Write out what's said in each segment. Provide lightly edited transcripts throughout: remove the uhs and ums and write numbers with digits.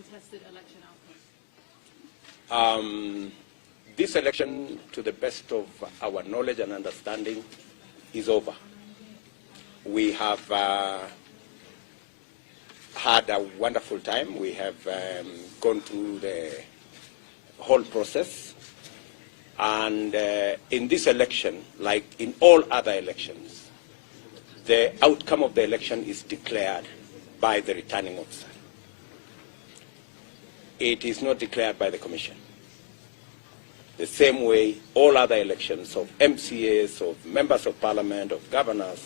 contested election outcome? This election, to the best of our knowledge and understanding, is over. We have had a wonderful time. We have gone through the whole process. And in this election, like in all other elections, the outcome of the election is declared by the returning officer. It is not declared by the Commission. The same way all other elections of MCAs, of members of parliament, of governors,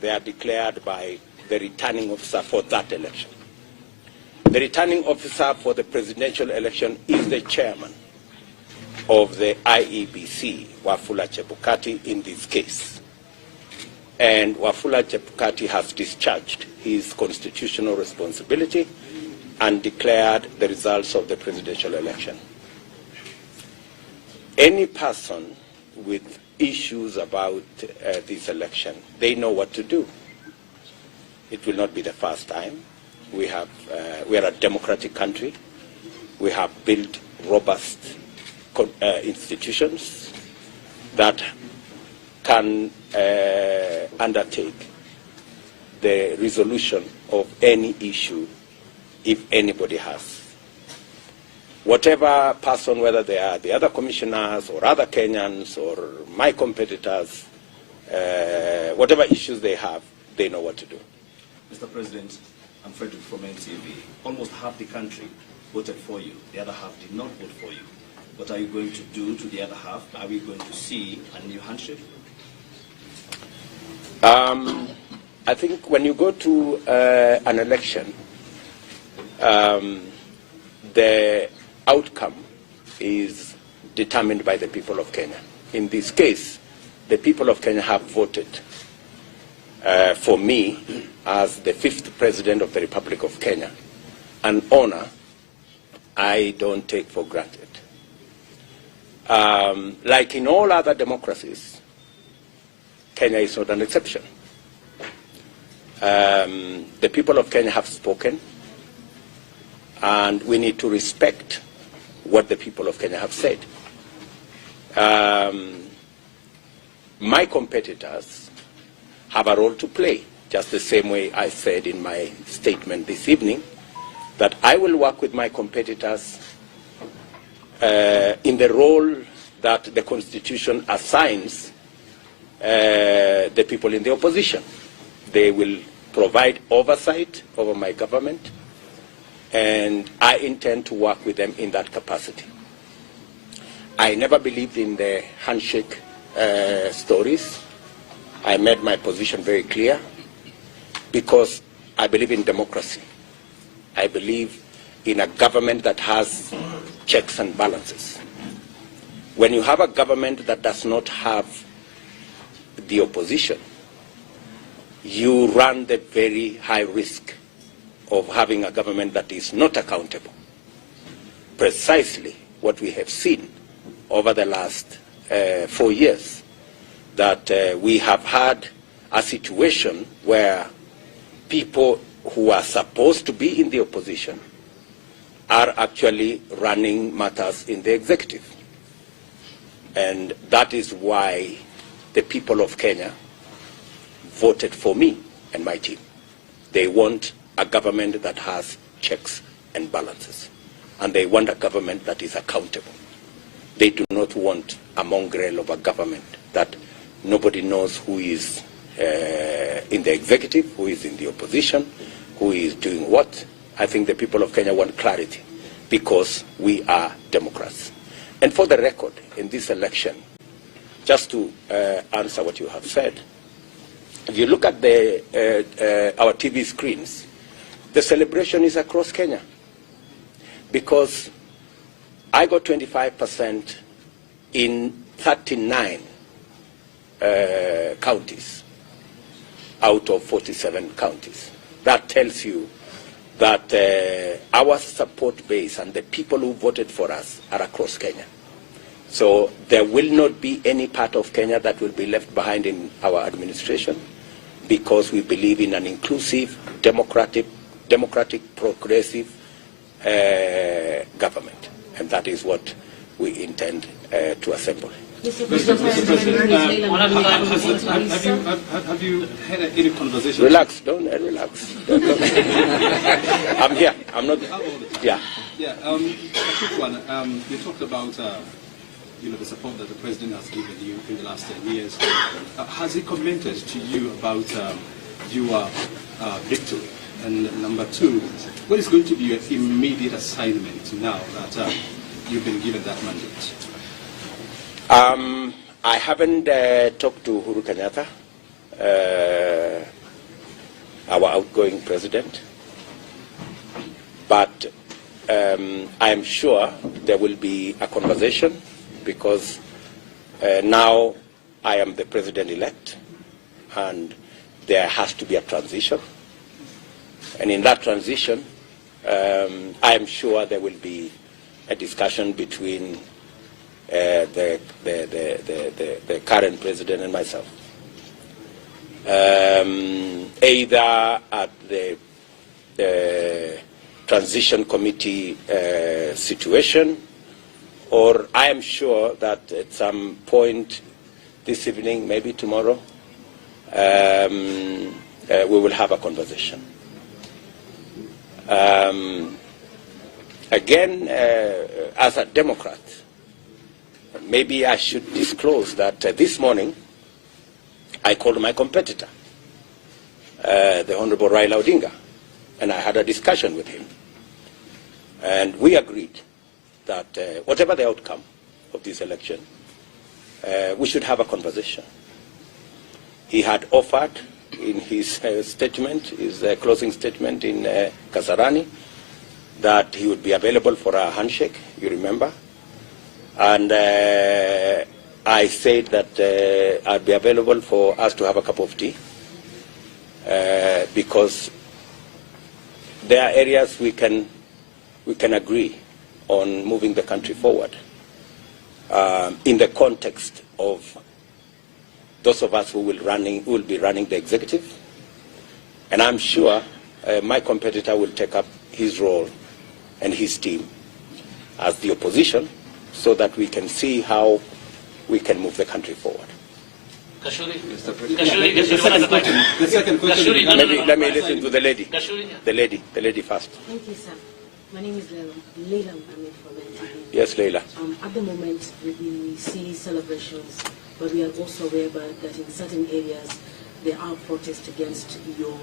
they are declared by the returning officer for that election. The returning officer for the presidential election is the chairman of the IEBC, Wafula Chebukati, in this case. And Wafula Chebukati has discharged his constitutional responsibility and declared the results of the presidential election. Any person with issues about this election, they know what to do. It will not be the first time. We are a democratic country. We have built robust institutions that can undertake the resolution of any issue if anybody has. Whatever person, whether they are the other commissioners or other Kenyans or my competitors, whatever issues they have, they know what to do. Mr. President, I'm Frederick from NTV. Almost half the country voted for you. The other half did not vote for you. What are you going to do to the other half? Are we going to see a new handshake? I think when you go to an election, the outcome is determined by the people of Kenya. In this case, the people of Kenya have voted for me as the 5th President of the Republic of Kenya, an honor I don't take for granted. Like in all other democracies, Kenya is not an exception. The people of Kenya have spoken, and we need to respect what the people of Kenya have said. My competitors have a role to play, just the same way I said in my statement this evening, that I will work with my competitors in the role that the Constitution assigns the people in the opposition. They will provide oversight over my government, and I intend to work with them in that capacity. I never believed in the handshake stories. I made my position very clear because I believe in democracy. I believe in a government that has checks and balances. When you have a government that does not have the opposition, you run the very high risk of having a government that is not accountable. Precisely what we have seen over the last 4 years, that we have had a situation where people who are supposed to be in the opposition are actually running matters in the executive. And that is why the people of Kenya voted for me and my team. They want a government that has checks and balances, and they want a government that is accountable. They do not want a mongrel of a government that nobody knows who is in the executive, who is in the opposition, who is doing what. I think the people of Kenya want clarity because we are Democrats. And for the record, in this election, just to answer what you have said, if you look at our TV screens, the celebration is across Kenya because I got 25% in 39 counties out of 47 counties. That tells you that our support base and the people who voted for us are across Kenya. So there will not be any part of Kenya that will be left behind in our administration, because we believe in an inclusive, democratic, progressive government. And that is what we intend to assemble. Mr. President, have you had any conversation? Relax, relax. I'm here. I'm not. Yeah. Yeah. A quick one. You talked about the support that the president has given you in the last 10 years. Has he commented to you about your victory? And number two, what is going to be your immediate assignment now that you've been given that mandate? I haven't talked to Uhuru Kenyatta, our outgoing president, but I am sure there will be a conversation because now I am the president-elect and there has to be a transition. And in that transition, I am sure there will be a discussion between the current president and myself, either at the transition committee situation, or I am sure that at some point this evening, maybe tomorrow, we will have a conversation. Again, as a Democrat, maybe I should disclose that this morning I called my competitor, the Honorable Raila Odinga, and I had a discussion with him. And we agreed that whatever the outcome of this election, we should have a conversation. He had offered in his statement, his closing statement in Kasarani, that he would be available for a handshake, you remember? And I said that I'd be available for us to have a cup of tea because there are areas we can agree on moving the country forward in the context of those of us who will be running the executive. And I'm sure my competitor will take up his role and his team as the opposition so that we can see how we can move the country forward. The second question. Let me listen to the lady. The lady first. Thank you, sir. My name is Leila Mohammed from NTV. Yes, Leila. At the moment, we see celebrations, but we are also aware that in certain areas there are protests against your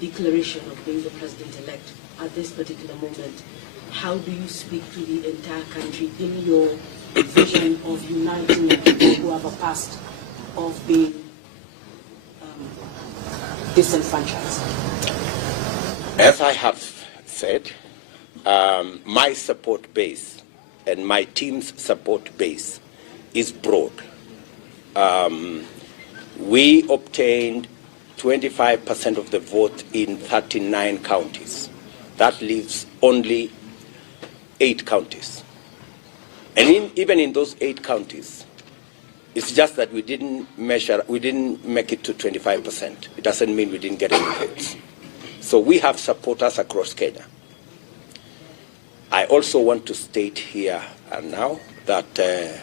declaration of being the president-elect. At this particular moment, how do you speak to the entire country in your vision of uniting the people who have a past of being disenfranchised? As I have said, my support base and my team's support base is broad. We obtained 25% of the vote in 39 counties. That leaves only 8 counties. And even in those 8 counties, it's just that we didn't make it to 25%. It doesn't mean we didn't get any votes. So we have supporters across Kenya. I also want to state here and now that the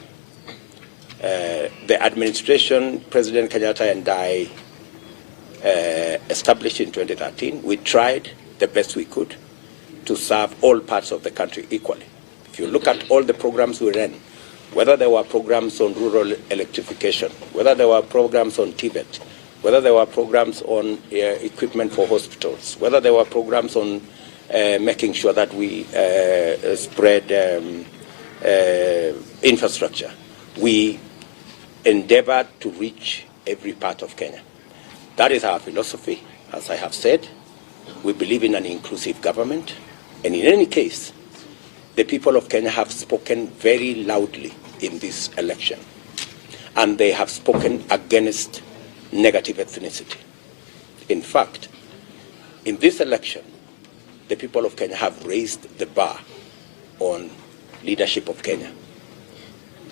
administration President Kenyatta and I established in 2013, we tried the best we could to serve all parts of the country equally. If you look at all the programs we ran, whether there were programs on rural electrification, whether there were programs on TVET, whether there were programs on equipment for hospitals, whether there were programs on making sure that we spread infrastructure, we endeavored to reach every part of Kenya. That is our philosophy. As I have said, we believe in an inclusive government. And in any case, the people of Kenya have spoken very loudly in this election. And they have spoken against negative ethnicity. In fact, in this election, the people of Kenya have raised the bar on leadership of Kenya.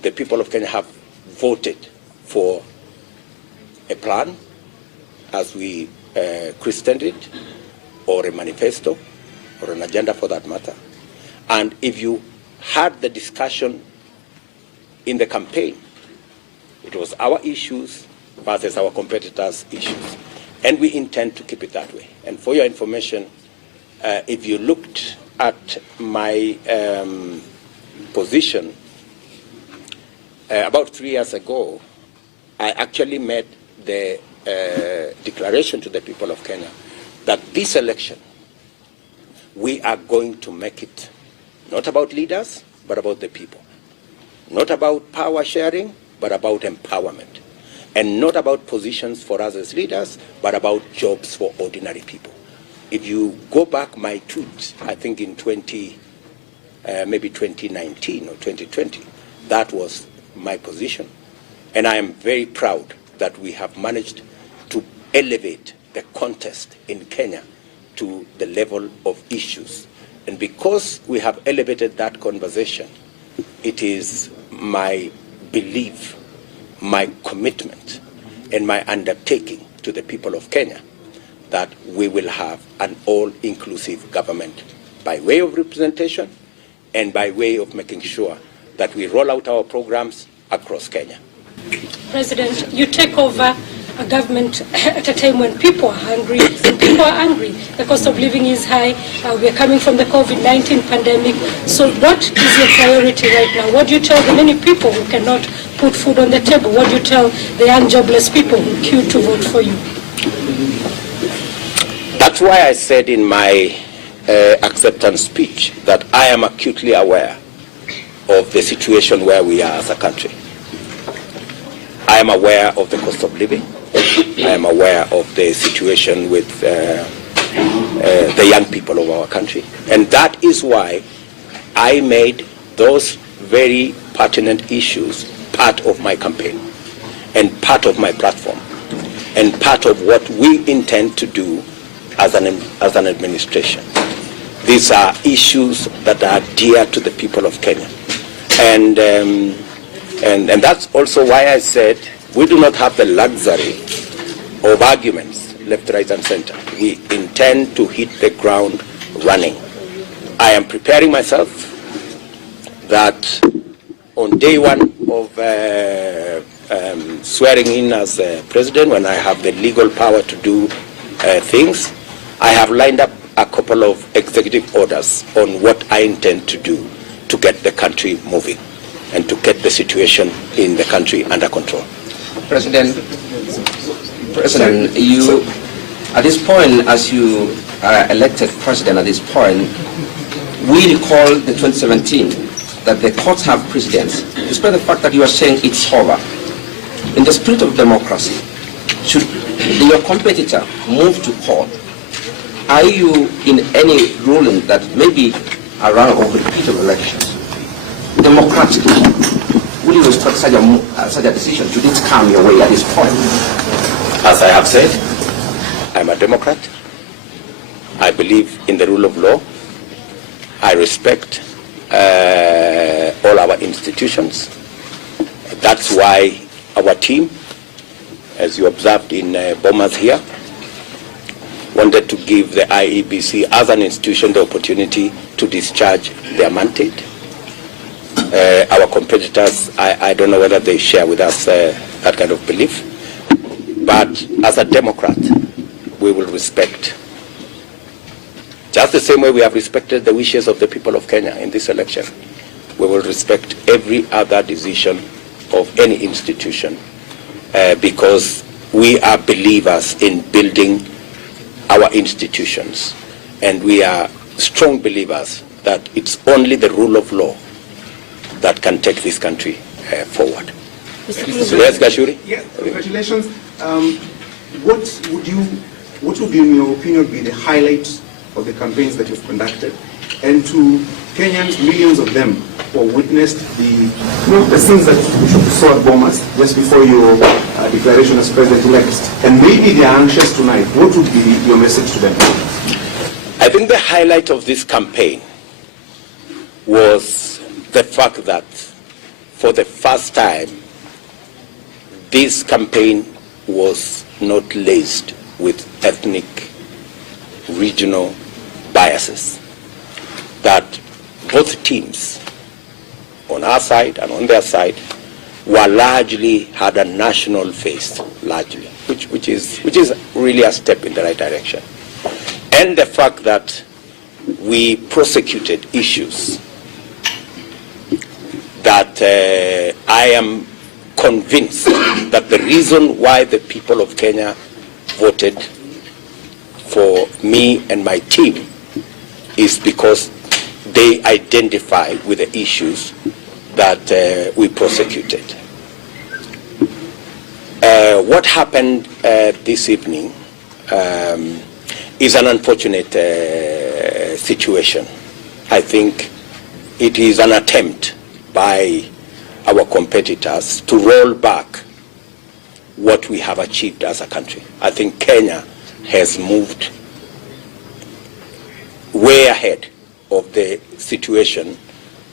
The people of Kenya have voted for a plan, as we christened it, or a manifesto, or an agenda for that matter. And if you had the discussion in the campaign, it was our issues versus our competitors' issues. And we intend to keep it that way. And for your information, if you looked at my position about 3 years ago, I actually made the declaration to the people of Kenya that this election, we are going to make it not about leaders, but about the people. Not about power sharing, but about empowerment. And not about positions for us as leaders, but about jobs for ordinary people. If you go back my tweets, I think in maybe 2019 or 2020, that was my position. And I am very proud that we have managed to elevate the contest in Kenya to the level of issues. And because we have elevated that conversation, it is my belief, my commitment, and my undertaking to the people of Kenya that we will have an all-inclusive government by way of representation and by way of making sure that we roll out our programs across Kenya. President, you take over a government at a time when people are hungry, and people are angry. The cost of living is high. We are coming from the COVID-19 pandemic. So what is your priority right now? What do you tell the many people who cannot put food on the table? What do you tell the young jobless people who queue to vote for you? That's why I said in my acceptance speech that I am acutely aware of the situation where we are as a country. I am aware of the cost of living. I am aware of the situation with the young people of our country. And that is why I made those very pertinent issues part of my campaign and part of my platform and part of what we intend to do as an administration. These are issues that are dear to the people of Kenya. And that's also why I said we do not have the luxury of arguments left, right, and center. We intend to hit the ground running. I am preparing myself that on day one of swearing in as president, when I have the legal power to do things, I have lined up a couple of executive orders on what I intend to do to get the country moving and to get the situation in the country under control. President, you, at this point, as you are elected president at this point, we recall the 2017 that the courts have precedence, despite the fact that you are saying it's over. In the spirit of democracy, should your competitor move to court, are you in any ruling that maybe a run of repeat of elections, democratically, will you respect such a decision? Should it come your way at this point? As I have said, I'm a Democrat. I believe in the rule of law. I respect all our institutions. That's why our team, as you observed in Bomas here, wanted to give the IEBC as an institution the opportunity to discharge their mandate. Our competitors, I don't know whether they share with us that kind of belief, but as a Democrat, we will respect, just the same way we have respected the wishes of the people of Kenya in this election, we will respect every other decision of any institution because we are believers in building our institutions, and we are strong believers that it's only the rule of law that can take this country forward. Yes, Gashuri? Yes, congratulations. What would, in your opinion, be the highlights of the campaigns that you've conducted? And to Kenyans, millions of them who witnessed the scenes that you saw at Bomas just before your declaration as president-elect, and maybe they are anxious tonight, what would be your message to them? I think the highlight of this campaign was the fact that for the first time, this campaign was not laced with ethnic, regional biases. that both teams, on our side and on their side, were largely had a national face, largely, which is really a step in the right direction. And the fact that we prosecuted issues that I am convinced that the reason why the people of Kenya voted for me and my team is because they identify with the issues that we prosecuted. What happened this evening is an unfortunate situation. I think it is an attempt by our competitors to roll back what we have achieved as a country. I think Kenya has moved way ahead of the situation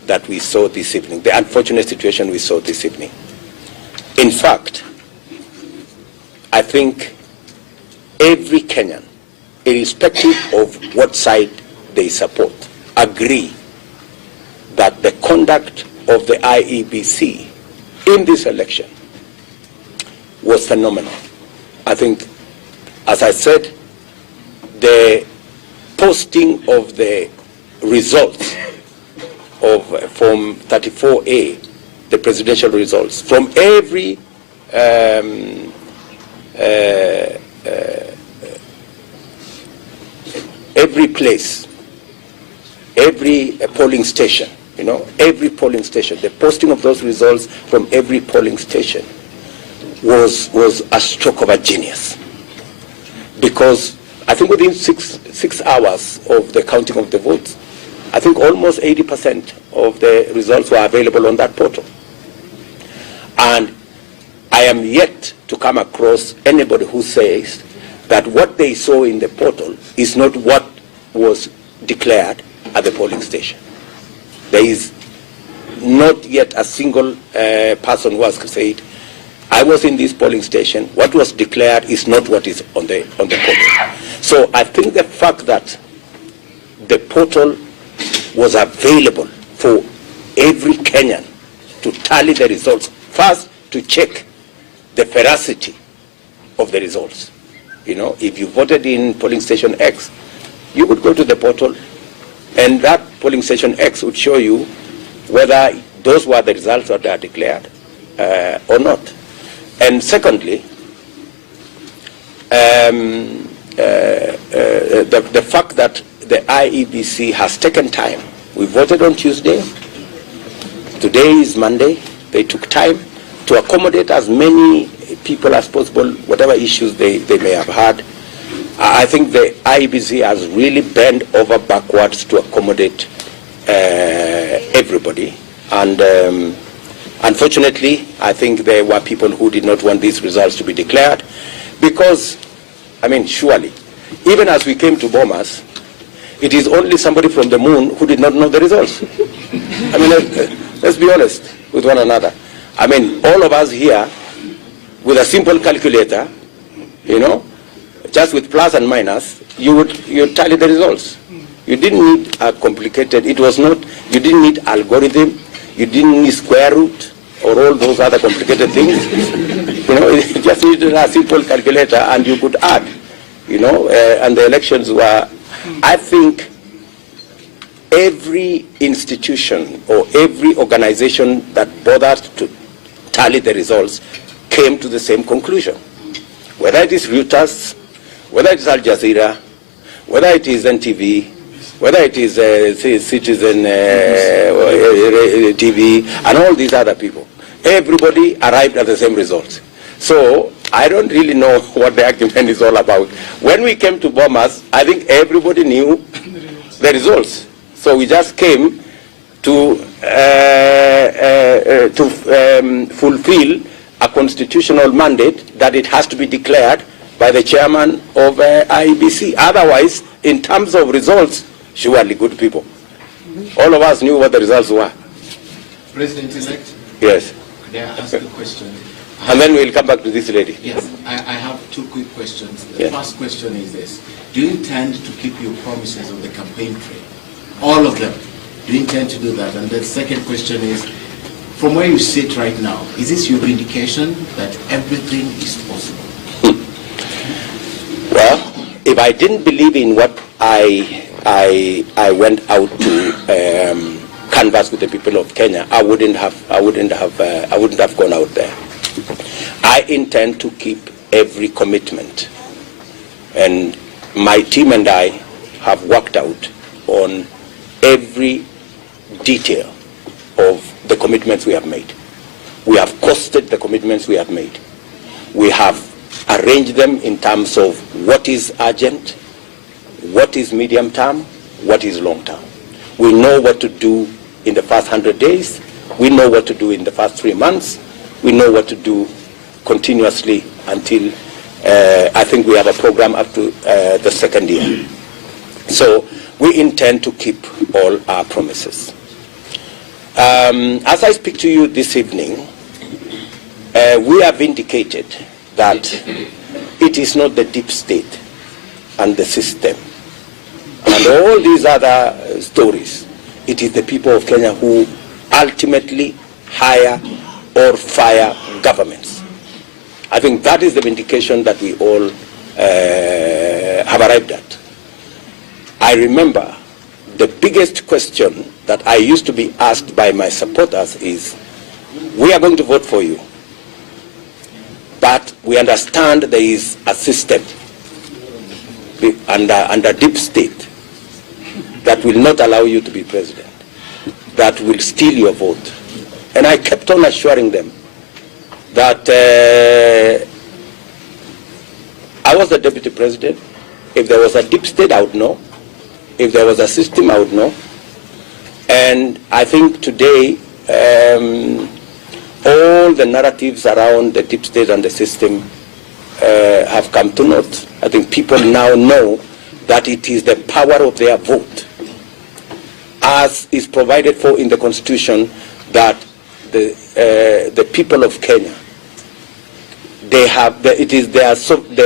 that we saw this evening, the unfortunate situation we saw this evening. In fact, I think every Kenyan, irrespective of what side they support, agree that the conduct of the IEBC in this election was phenomenal. I think, as I said, the posting of the results from 34A, the presidential results, from every place, every polling station, every polling station, the posting of those results from every polling station was a stroke of a genius. Because I think within six hours of the counting of the votes, I think almost 80% of the results were available on that portal. And I am yet to come across anybody who says that what they saw in the portal is not what was declared at the polling station. There is not yet a single person who has said, I was in this polling station, what was declared is not what is on the portal. So I think the fact that the portal was available for every Kenyan to tally the results, first to check the veracity of the results. If you voted in polling station X, you would go to the portal and that polling station X would show you whether those were the results that are declared or not. And secondly, the fact that the IEBC has taken time. We voted on Tuesday. Today is Monday. They took time to accommodate as many people as possible, whatever issues they may have had. I think the IEBC has really bent over backwards to accommodate everybody. And unfortunately, I think there were people who did not want these results to be declared because, surely, even as we came to Bomas, it is only somebody from the moon who did not know the results. Let's be honest with one another. All of us here, with a simple calculator, just with plus and minus, you tally the results. You didn't need a complicated, you didn't need algorithm, you didn't need square root, or all those other complicated things. You just needed a simple calculator and you could add, and the elections were, I think, every institution or every organization that bothered to tally the results came to the same conclusion. Whether it is Ruto'S, whether it is Al Jazeera, whether it is NTV, whether it is Citizen TV, and all these other people, everybody arrived at the same results. So I don't really know what the argument is all about. When we came to Bomas, I think everybody knew the results. So we just came to fulfill a constitutional mandate that it has to be declared by the chairman of IEBC. Otherwise, in terms of results, surely good people. All of us knew what the results were. President-elect? Yes. Could I ask a question? And then we'll come back to this lady. Yes, I have two quick questions. The Yes. first question is this. Do you intend to keep your promises on the campaign trail? All of them? Do you intend to do that? And the second question is, from where you sit right now, is this your vindication that everything is possible? Well, if I didn't believe in what I went out to canvass with the people of Kenya, I wouldn't have gone out there. I intend to keep every commitment, and my team and I have worked out on every detail of the commitments we have made. We have costed the commitments we have made. We have arranged them in terms of what is urgent, what is medium term, what is long term. We know what to do in the first 100 days. We know what to do in the first 3 months. We know what to do continuously until I think we have a program up to the second year. So we intend to keep all our promises. As I speak to you this evening, we have indicated that it is not the deep state and the system and all these other stories. It is the people of Kenya who ultimately hire or fire governments. I think that is the vindication that we all have arrived at. I remember the biggest question that I used to be asked by my supporters is, we are going to vote for you, but we understand there is a system under deep state that will not allow you to be president, that will steal your vote. And I kept on assuring them that I was the deputy president. If there was a deep state, I would know. If there was a system, I would know. And I think today, all the narratives around the deep state and the system have come to naught. I think people now know that it is the power of their vote, as is provided for in the Constitution, that the people of Kenya, they have it is their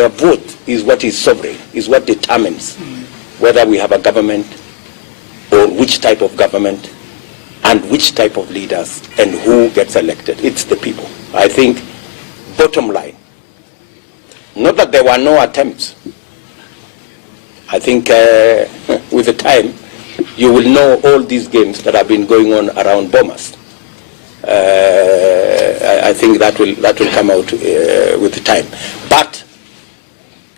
vote is what is sovereign, is what determines whether we have a government or which type of government and which type of leaders and who gets elected. It's the people. I think, bottom line, not that there were no attempts. I think with the time, you will know all these games that have been going on around Bomas. I think that will come out with the time. But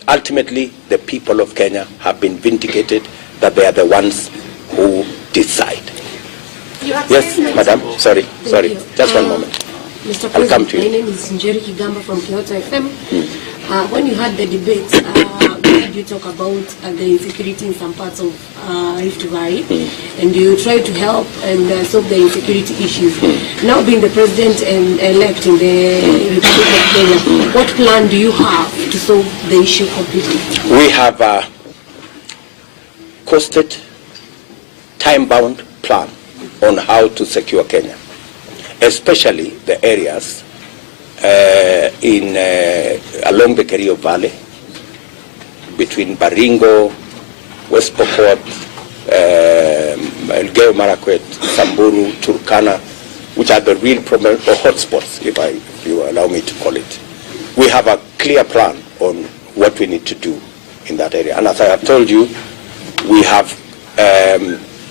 ultimately, the people of Kenya have been vindicated that they are the ones who decide. Yes, madam. Sorry. Just one moment. Mr. I'll come to you. My name is Njeri Kigamba from Kyoto FM. When you had the debate, you talk about the insecurity in some parts of Rift Valley, and you try to help and solve the insecurity issues. Now being the president and elect in the Republic of Kenya, what plan do you have to solve the issue completely? We have a costed, time-bound plan on how to secure Kenya, especially the areas along the Kerio Valley, between Baringo, West Pokot, Elgeyo Marakwet, Samburu, Turkana, which are the real problem, or hotspots, if you allow me to call it. We have a clear plan on what we need to do in that area. And as I have told you, we have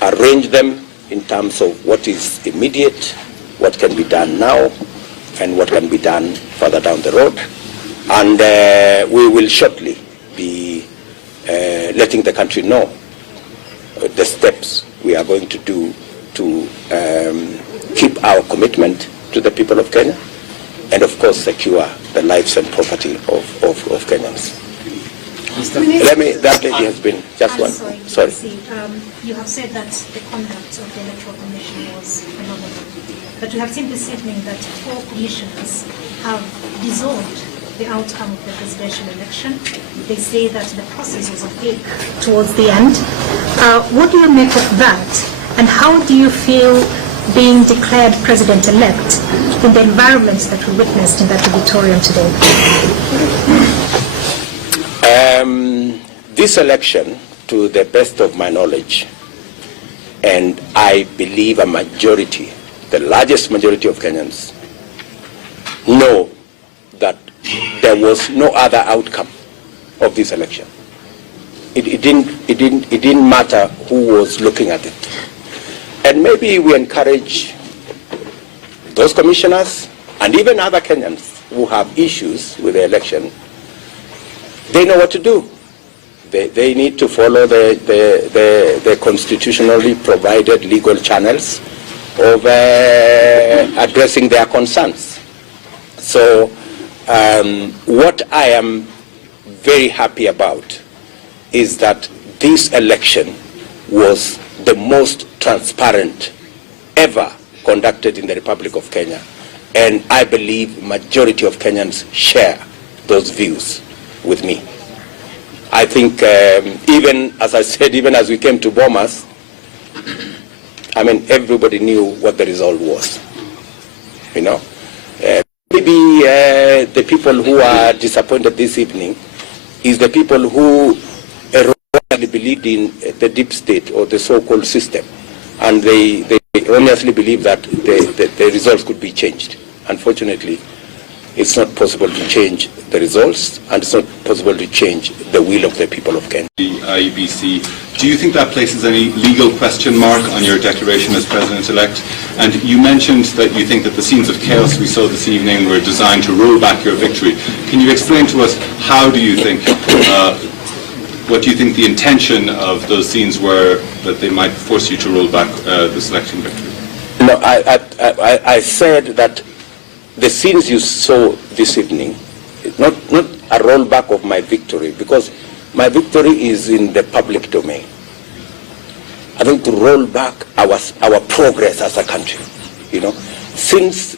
arranged them in terms of what is immediate, what can be done now, and what can be done further down the road. And we will shortly be letting the country know the steps we are going to do to keep our commitment to the people of Kenya, and of course secure the lives and property of Kenyans. That lady has been just one. Sorry. You have said that the conduct of the Electoral Commission was phenomenal, but we have seen this evening that 4 commissioners have dissolved the outcome of the presidential election. They say that the process was opaque towards the end. What do you make of that? And how do you feel being declared president-elect in the environment that we witnessed in that auditorium today? This election, to the best of my knowledge, And I believe a majority, the largest majority of Kenyans, know that there was no other outcome of this election. It didn't matter who was looking at it. And maybe we encourage those commissioners and even other Kenyans who have issues with the election. They know what to do. They need to follow the constitutionally provided legal channels of addressing their concerns. So what I am very happy about is that this election was the most transparent ever conducted in the Republic of Kenya. And I believe majority of Kenyans share those views with me. I think even, as I said, even as we came to Bomas, I mean, everybody knew what the result was. You know, maybe the people who are disappointed this evening is the people who erroneously believed in the deep state or the so-called system, and they honestly believe that the results could be changed. Unfortunately, it's not possible to change the results, and it's not possible to change the will of the people of Kenya. The IEBC, do you think that places any legal question mark on your declaration as President-elect? And you mentioned that you think that the scenes of chaos we saw this evening were designed to roll back your victory. Can you explain to us how do you think, what do you think the intention of those scenes were that they might force you to roll back this election victory? No, I said that the scenes you saw this evening, not a rollback of my victory, because my victory is in the public domain. I think to roll back our progress as a country, you know, since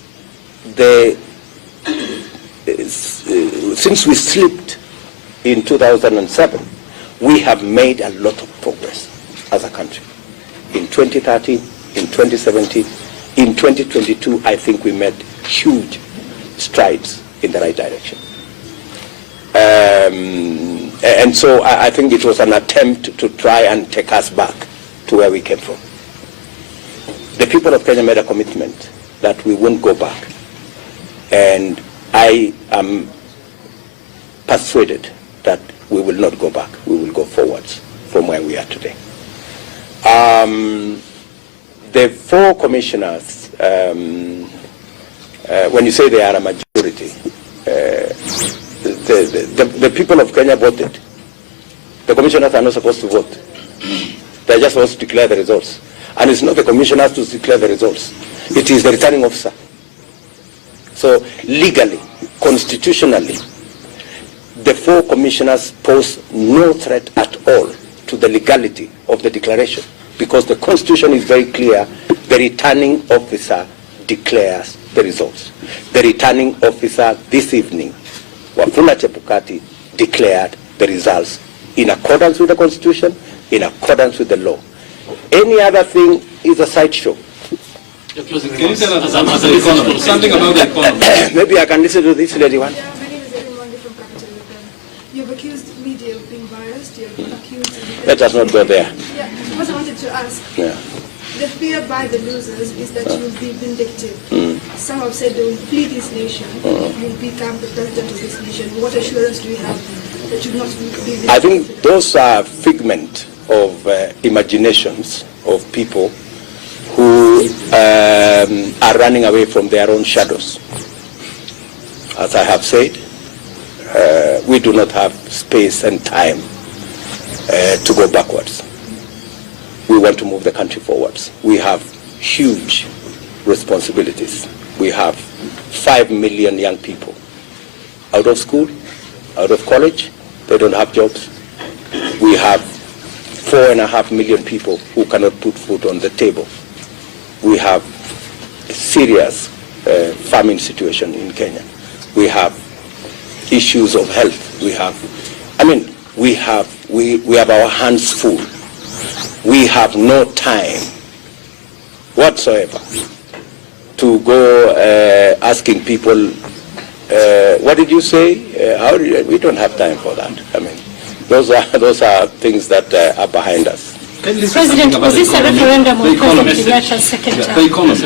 we slipped in 2007, we have made a lot of progress as a country. In 2013, in 2017, in 2022, I think we made huge strides in the right direction. And so I think it was an attempt to try and take us back to where we came from. The people of Kenya made a commitment that we won't go back. And I am persuaded that we will not go back. We will go forwards from where we are today. The four commissioners, when you say they are a majority, the people of Kenya voted. The commissioners are not supposed to vote. They're just supposed to declare the results. And it's not the commissioners to declare the results. It is the returning officer. So legally, constitutionally, the four commissioners pose no threat at all to the legality of the declaration, because the Constitution is very clear. The returning officer declares the results. The returning officer this evening, Wafula Chebukati, declared the results in accordance with the Constitution, in accordance with the law. Any other thing is a sideshow. Can you tell us as an economist, something about the economy? Maybe I can listen to this lady one. Yeah, my name is Erin from Capital FM. You've accused media of being biased. You've accused... Let us not go there. Yeah, what I wanted to ask. Yeah. The fear by the losers is that you will be vindictive. Some have said they will flee this nation. You will become the president of this nation. What assurance do we have that you will not be vindictive? I think those are figment of imaginations of people who are running away from their own shadows. As I have said, we do not have space and time to go backwards. We want to move the country forwards. We have huge responsibilities. We have 5 million young people out of school, out of college. They don't have jobs. We have 4.5 million people who cannot put food on the table. We have a serious famine situation in Kenya. We have issues of health. We have our hands full. We have no time whatsoever to go asking people, what did you say? We don't have time for that. I mean, those are things that are behind us. President, was this a referendum on President Kenyatta's second term? The economy.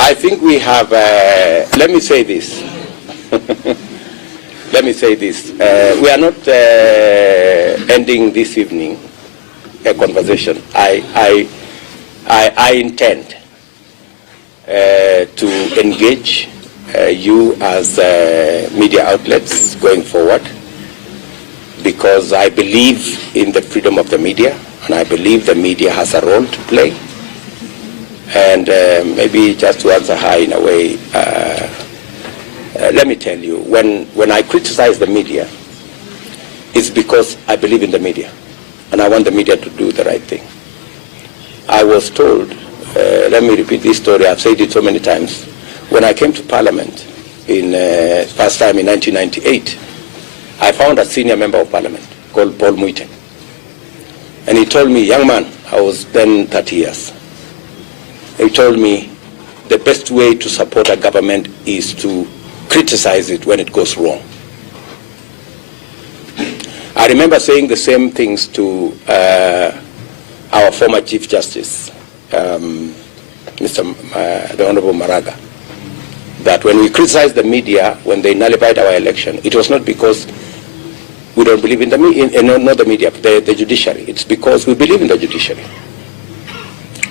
I think we have, let me say this. Let me say this. We are not ending this evening a conversation. I intend to engage you as media outlets going forward, because I believe in the freedom of the media, and I believe the media has a role to play. And maybe just to answer her in a way, let me tell you, when I criticize the media, it's because I believe in the media, and I want the media to do the right thing. I was told, let me repeat this story, I've said it so many times. When I came to Parliament in first time in 1998, I found a senior member of Parliament called Paul Muite. And he told me, young man, I was then 30 years. He told me the best way to support a government is to criticize it when it goes wrong. I remember saying the same things to our former Chief Justice, the Honorable Maraga, that when we criticized the media when they nullified our election, it was not because we don't believe in the media, not the media, the judiciary. It's because we believe in the judiciary.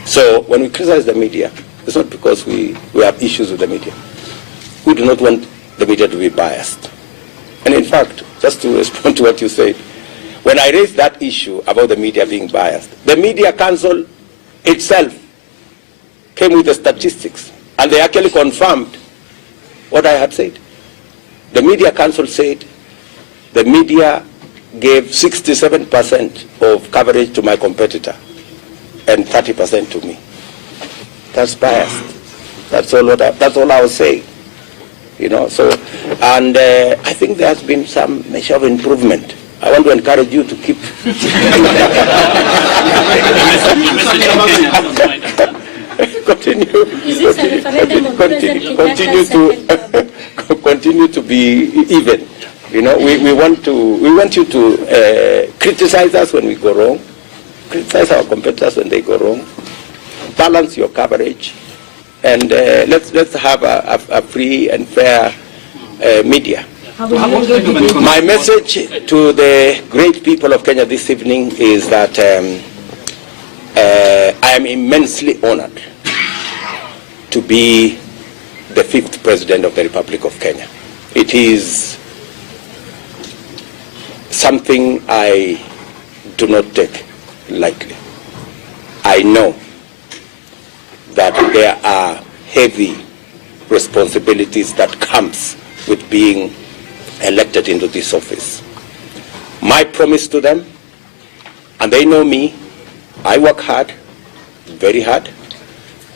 So when we criticize the media, it's not because we have issues with the media. We do not want the media to be biased. And in fact, just to respond to what you said, when I raised that issue about the media being biased, the Media Council itself came with the statistics, and they actually confirmed what I had said. The Media Council said the media gave 67% of coverage to my competitor and 30% to me. That's biased. That's all I was saying. You know, so, and I think there has been some measure of improvement. I want to encourage you to keep continue to be even. You know, we want you to criticize us when we go wrong, criticize our competitors when they go wrong, balance your coverage, and let's have a free and fair media. My message to the great people of Kenya this evening is that I am immensely honored to be the 5th President of the Republic of Kenya. It is something I do not take lightly. I know that there are heavy responsibilities that comes with being elected into this office. My promise to them, and they know me, I work hard, very hard.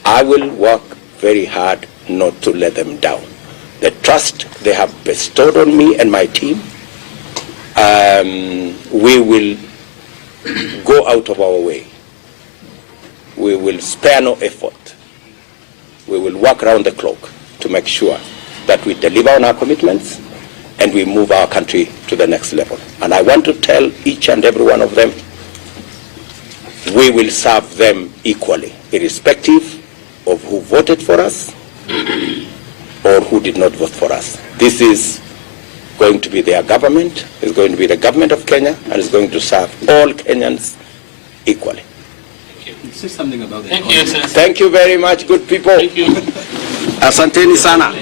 I will work very hard not to let them down. The trust they have bestowed on me and my team, we will go out of our way. We will spare no effort. We will work around the clock to make sure that we deliver on our commitments and we move our country to the next level. And I want to tell each and every one of them, we will serve them equally, irrespective of who voted for us or who did not vote for us. This is going to be their government, it's going to be the government of Kenya, and it's going to serve all Kenyans equally. Say something about that. Thank you very much, good people. Thank you. Asanteni sana.